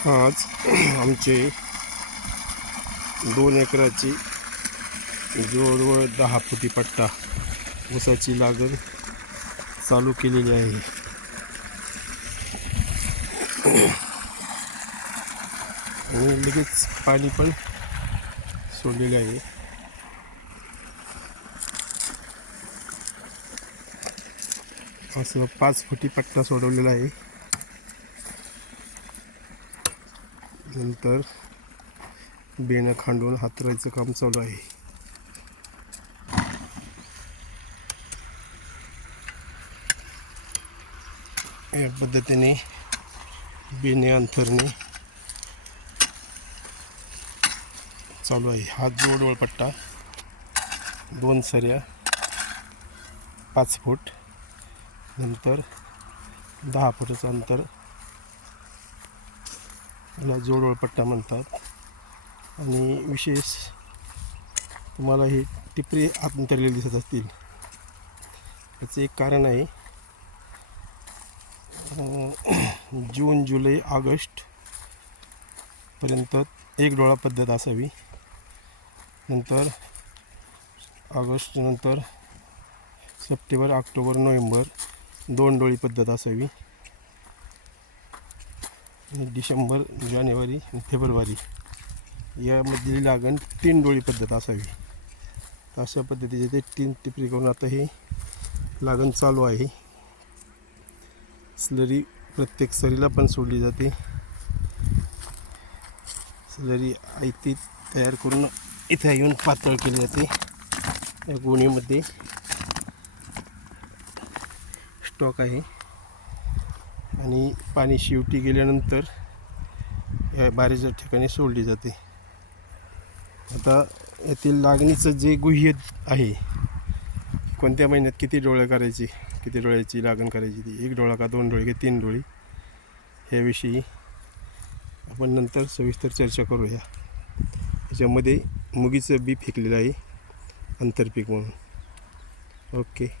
आज आमचे 2 एकराची जवळजवळ 10 फुटी पट्टा ऊसाची लागण चालू केलेली आहे. आणि लगेच पाणी पण सोडलेले आहे. असं 5 फुटी पट्टा सोडवलेला आहे. नंतर बेणं खांडून हातरायचं काम चालू आहे. या पद्धतीने बेणे अंथरणे चालू आहे. हा जोडवळ पट्टा 2 सऱ्या 5 फूट, नंतर 10 फुटाचं अंतर याला जोडवळ पट्टा म्हणतात. आणि विशेष तुम्हाला हे टिपरे अंतरलेले दिसत असतील, याचं एक कारण आहे. जून, जुलै, ऑगस्ट पर्यंत एक डोळा पद्धत असावी. नंतर ऑगस्ट नंतर सप्टेंबर, ऑक्टोबर, नोव्हेंबर 2 डोळी पद्धत असावी. डिसेंबर, जानेवारी, फेब्रुवारी यामधली लागण 3 डोळी पद्धत असावी. तर अशा पद्धतीचे ते 3 टिपरी करून आता हे लागण चालू आहे. स्लरी प्रत्येक सरीला पण सोडली जाते. स्लरी आयती तयार करून इथे येऊन पातळ केली जाते. या गोणीमध्ये स्टॉक आहे आणि पाणी शेवटी गेल्यानंतर या बारीच्या ठिकाणी सोडली जाते. आता यातील लागणीचं जे गुह्य आहे, कोणत्या महिन्यात किती डोळे करायची, किती डोळ्याची लागण करायची, ती 1 डोळा का 2 डोळे का 3 डोळी, ह्याविषयी आपण नंतर सविस्तर चर्चा करूया. याच्यामध्ये मुगीचं बी फेकलेलं आहे आंतरपीक म्हणून. ओके.